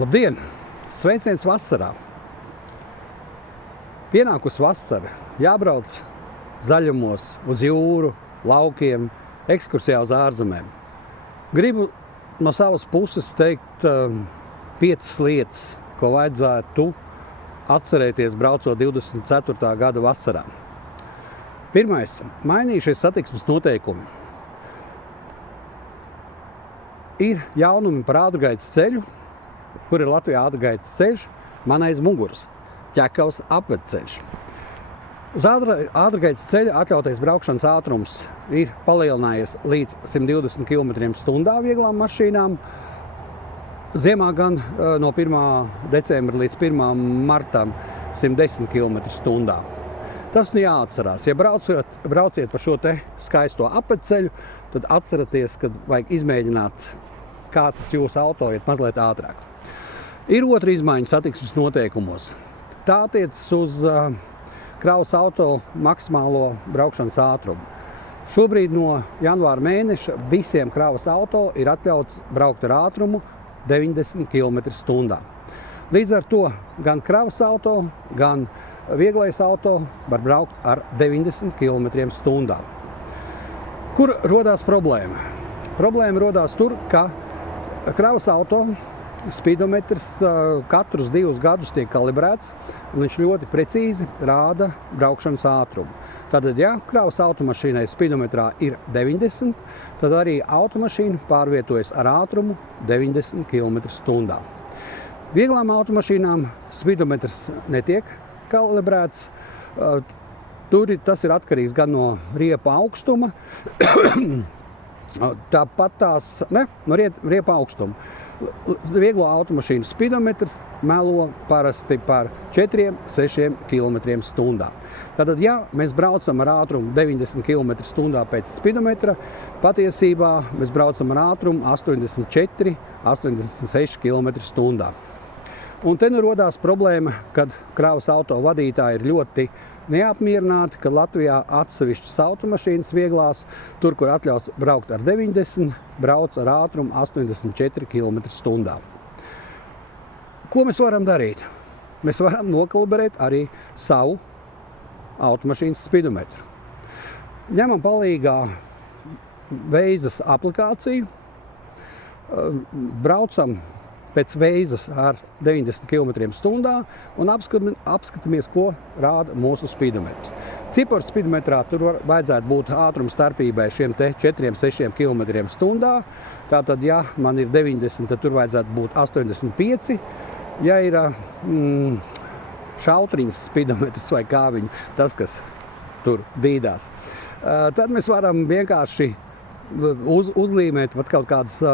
Labdien! Sveiciens vasarā! Pienākus vasara, jābrauc zaļumos, uz jūru, laukiem, ekskursijā uz ārzemēm. Gribu no savas puses teikt 5 lietas, ko vajadzētu atcerēties braucot 24. gada vasarā. Pirmais – mainījušies satiksmes noteikumi. Ir jaunumi par ātrgaitas ceļu, kur ir Latvijā ātrgaitas ceļš, man aiz muguras – Ķekavas apvedceļš. Uz ātrgaitas ceļa atļautais braukšanas ātrums ir palielinājies līdz 120 km/h vieglām mašīnām. Ziemā gan no 1. decembra līdz 1. martam 110 km/h. Tas nu jāatcerās. Ja brauciet pa šo te skaisto apvedceļu, tad atceraties, ka vajag izmēģināt, kā tas jūsu auto iet mazliet ātrāk. Ir otra izmaiņa satiksmes noteikumos. Tā attiecas uz kravas auto maksimālo braukšanas ātrumu. Šobrīd no janvāra mēneša visiem kravas auto ir atļauts braukt ar ātrumu 90 km/h. Līdz ar to gan kravas auto, gan vieglais auto var braukt ar 90 km/h. Kur rodās problēma? Problēma rodās tur, ka kravas auto speedometrs katrus 2 gadus tiek kalibrēts, un viņš ļoti precīzi rāda braukšanas ātrumu. Tātad, ja kravas automašīnai speedometrā ir 90, tad arī automašīna pārvietojas ar ātrumu 90 km/h. Vieglām automašīnām speedometrs netiek kalibrēts. Tas ir atkarīgs gan no riepa augstuma, tāpat no riepa augstuma. Vieglo automašīnu speedometrs melo parasti par 4–6 km/h. Tātad, ja mēs braucam ar ātrumu 90 km/h pēc speedometra, patiesībā mēs braucam ar ātrumu 84–86 km/h. Un te nu rodās problēma, kad kravas auto vadītāji ir ļoti neapmierināti, ka Latvijā atsevišķas automašīnas vieglās, tur, kur atļauts braukt ar 90, brauc ar ātrumu 84 km/h. Ko mēs varam darīt? Mēs varam nokalibrēt arī savu automašīnas speedometru. Ņemam palīgā Veizas aplikāciju, braucam pēc Veizas ar 90 km/h un apskatāmies, ko rāda mūsu speedometrs. Cipars speedometrā tur vajadzētu būt ātruma starpībai šiem te 4–6 km/h. Tātad, ja man ir 90, tad tur vajadzētu būt 85. Ja ir šautriņas speedometrs vai kāviņu, tas, kas tur bīdās, tad mēs varam vienkārši uzlīmēt pat kaut kādas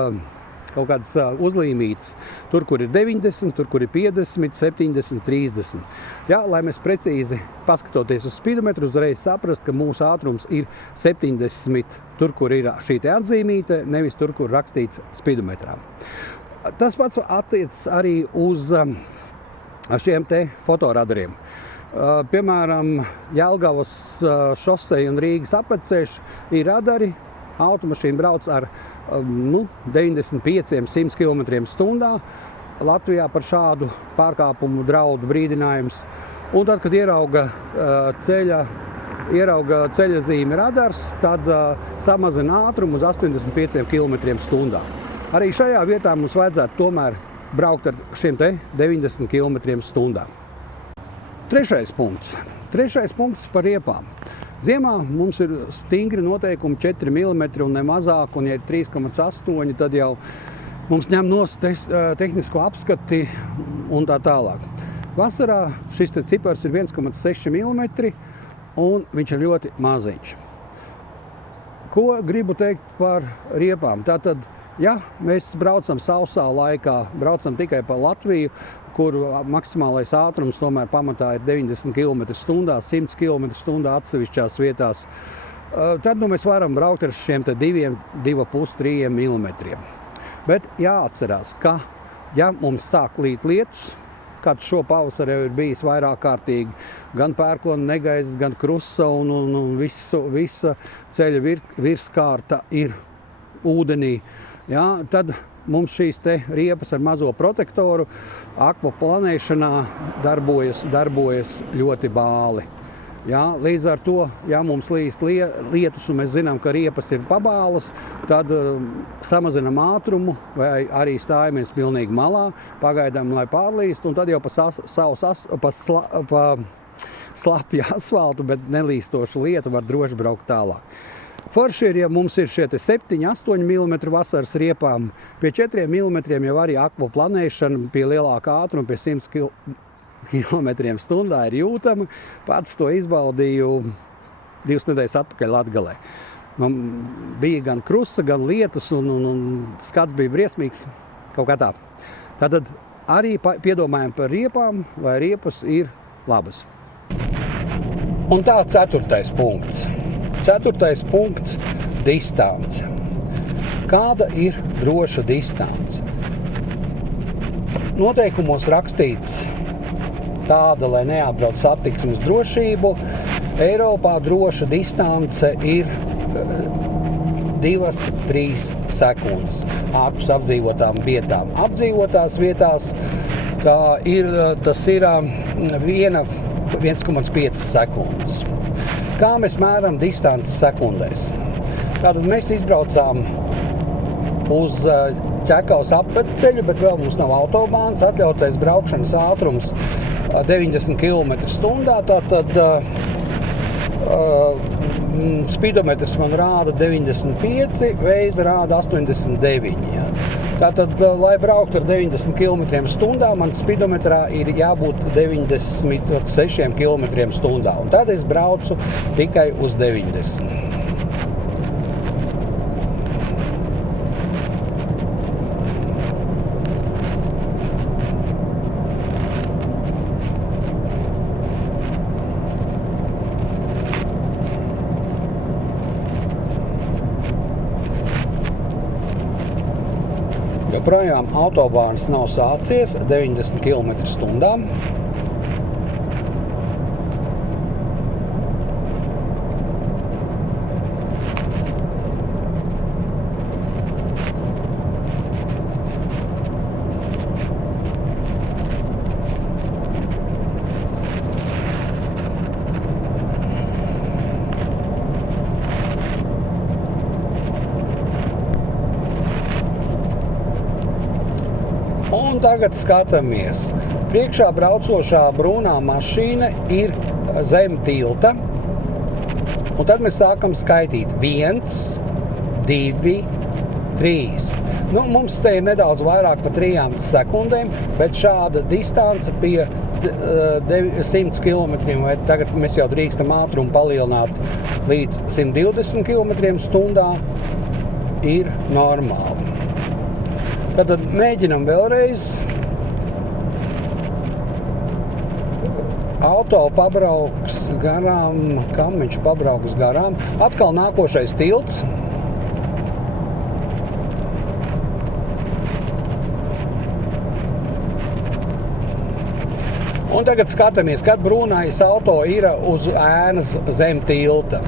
uzlīmītas. Tur, kur ir 90, tur, kur ir 50, 70, 30. Ja, lai mēs precīzi paskatoties uz speedometru, uzreiz saprast, ka mūsu ātrums ir 70, tur, kur ir šī te atzīmīte, nevis tur, kur rakstīts speedometrā. Tas pats attiecas arī uz šiem te fotoradariem. Piemēram, Jelgavas šoseja un Rīgas apvedceļš ir radari, automašīna brauc ar 95–100 km/h. Latvijā par šādu pārkāpumu draudu brīdinājums. Un tad, kad ierauga ceļa zīme radars, tad samazina ātrumu uz 85 km/h. Arī šajā vietā mums vajadzētu tomēr braukt ar šiem te 90 km/h. Trešais punkts par riepām. Ziemā mums ir stingri noteikumi 4 mm un ne mazāk, un ja ir 3,8, tad jau mums ņem nost tehnisko apskati un tā tālāk. Vasarā šis te cipars ir 1,6 mm un viņš ir ļoti maziņš. Ko gribu teikt par riepām? Tātad, ja mēs braucam sausā laikā, braucam tikai pa Latviju, kur maksimālais ātrums tomēr pamatā ir 90 km/h, 100 km/h atsevišķās vietās, tad mēs varam braukt ar šiem te 2–2,5–3 mm. Bet jāatcerās, ka ja mums sāk līt lietus, kad šo pavasaru jau ir bijis vairāk kārtīgi, gan pērkona negaizes, gan krusa un visa ceļa virskārta ir ūdenī, ja, tad mums šīs te riepas ar mazo protektoru akvaplanēšanā darbojas ļoti bāli. Ja, līdz ar to, ja mums līst lietus un mēs zinām, ka riepas ir pabālas, tad samazinam ātrumu vai arī stājamies pilnīgi malā, pagaidām, lai pārlīst, un tad jau pa slapju asfaltu, bet nelīstošu lietu var droši braukt tālāk. Forši ir, ja mums ir šie 7–8 mm vasaras riepām, pie 4 mm jau arī akvaplanēšana pie lielāka ātruma, pie 100 km/h ir jūtama. Pats to izbaudīju 2 nedēļas atpakaļ Latgalē. Man bija gan krusa, gan lietus, un skats bija briesmīgs, kaut kā tā. Tātad arī piedomājam par riepām, vai riepas ir labas. Un tā 4. punkts. 4. punkts – distance. Kāda ir droša distance? Noteikumos rakstīts tāda, lai neapdraud satiksmes drošību. Eiropā droša distance ir 2–3 sekundes ārpus apdzīvotām vietām. Apdzīvotās vietās tas ir 1,5 sekundes. Kā mēs mēram distances sekundēs? Tātad mēs izbraucām uz Ķekavas apceļu, bet vēl mums nav autobāns, atļautais braukšanas ātrums 90 km/h, tātad spidometrs man rāda 95, veiza rāda 89. Ja. Tātad, lai brauktu ar 90 km/h, man spidometrā ir jābūt 96 km/h, un tad es braucu tikai uz 90. Joprojām autobāns nav sācies 90 km/h. Un tagad skatāmies. Priekšā braucošā brūnā mašīna ir zem tilta. Un tad mēs sākam skaitīt 1, 2, 3. Mums te ir nedaudz vairāk par 3 sekundēm, bet šāda distance pie 100 km, vai tagad mēs jau drīkstam ātrumu palielināt līdz 120 km/h, ir normāli. Tad mēģinam vēlreiz. Auto pabrauks garām, kam viņš pabrauks garām. Atkal nākošais tilts. Un tagad skatāmies, kad brūnais auto ir uz ēnas zem tilta.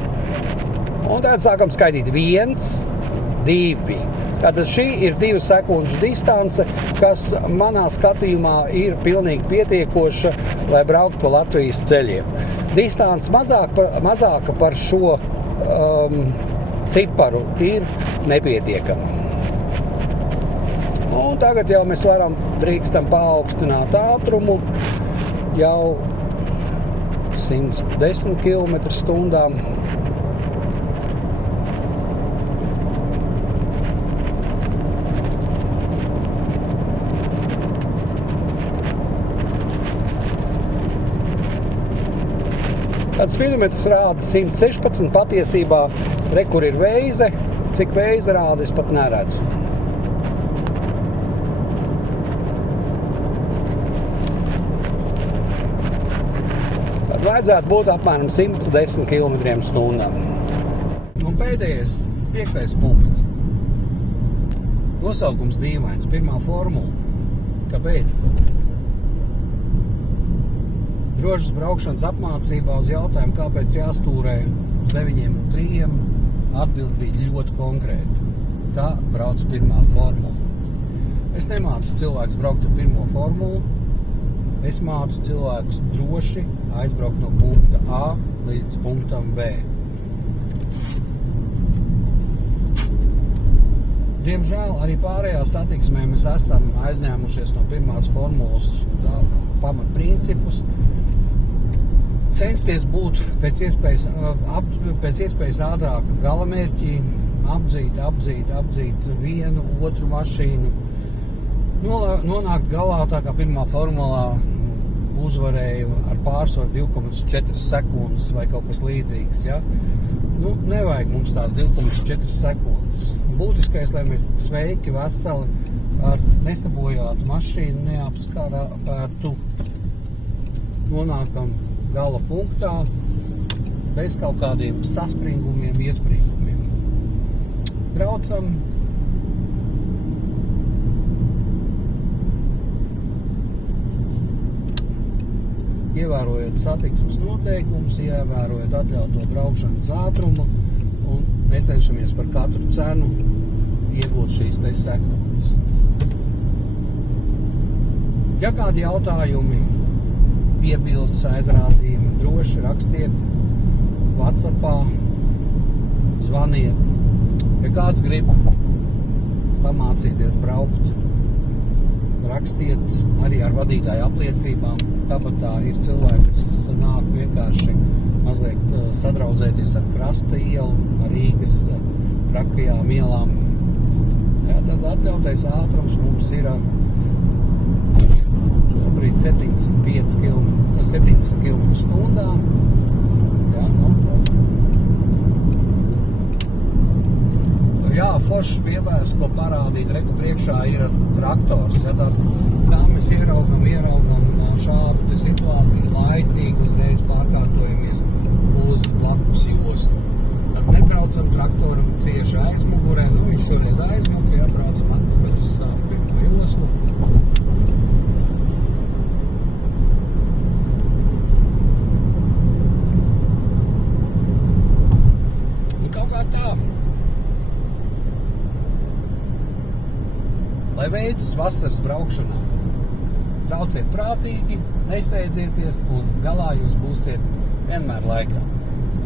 Un tagad sākam skaitīt 1, 2. Tātad šī ir 2 sekundžu distance, kas manā skatījumā ir pilnīgi pietiekoša, lai brauktu pa Latvijas ceļiem. Distance mazāka par šo ciparu ir nepietiekama. Un tagad jau mēs drīkstam paaugstināt ātrumu jau 110 km/h. Tad spidometrs rāda 116, patiesībā, kur ir veize, cik veize rāda, es pat neredzu. Tad vajadzētu būt apmēram 110 km/h. Un pēdējais, 5. punkts. Nosaukums dīvains, pirmā formula. Kāpēc? Drošas braukšanas apmācībā uz jautājumu, kāpēc jāstūrē uz 9 un 3, atbild bija ļoti konkrēta. Tā brauc pirmā formula. Es nemācu cilvēkus braukt ar pirmo formulu. Es mācu cilvēkus droši aizbraukt no punkta A līdz punktam B. Diemžēl arī pārējā satiksmē mēs esam aizņēmušies no pirmās formulas pamatprincipus. Censties būt pēc iespējas ātrāk galamērķī, apdzīt vienu, otru mašīnu. Nonākt galā tā kā pirmā formulā uzvarēju ar pārsvaru 2,4 sekundes vai kaut kas līdzīgs. Ja? Nevajag mums tās 2,4 sekundes. Būtiskais, lai mēs sveiki, veseli, ar nesabojātu mašīnu, neapskārētu, nonākam gala punktā bez kaut kādiem saspringumiem, iespringumiem. Braucam. Ievērojot satiksmes noteikumus, ievērojot atļauto braukšanas ātrumu un necenšamies par katru cenu iegūt šīs te sekundes. Ja kādi jautājumi, piebildes, aizrādījumi, droši rakstiet WhatsAppā, zvaniet. Ja kāds grib pamācīties braukt, rakstiet arī ar vadītāju apliecībām. Kabatā ir cilvēki, kas nāk vienkārši mazliet sadraudzēties ar Krasta ielu, ar Rīgas trakajām ielām. Jā, tad atļautais ātrums mums ir šobrīd 70 km stundā. Jā, Jā, foršs piemērs, ko parādīt, reku priekšā ir traktors. Ja, tad, kā mēs ieraugam šādu situāciju, laicīgi uzreiz pārkārtojamies uz blakus jostu. Tad nebraucam traktoram cieši aizmugurē, viņš šoreiz aizmuka, ja braucam atpakaļ uz savu pirmo joslu. Kaut kā tā. Lai veicas vasaras braukšanā, brauciet prātīgi, nesteidzieties un galā jūs būsiet vienmēr laikā.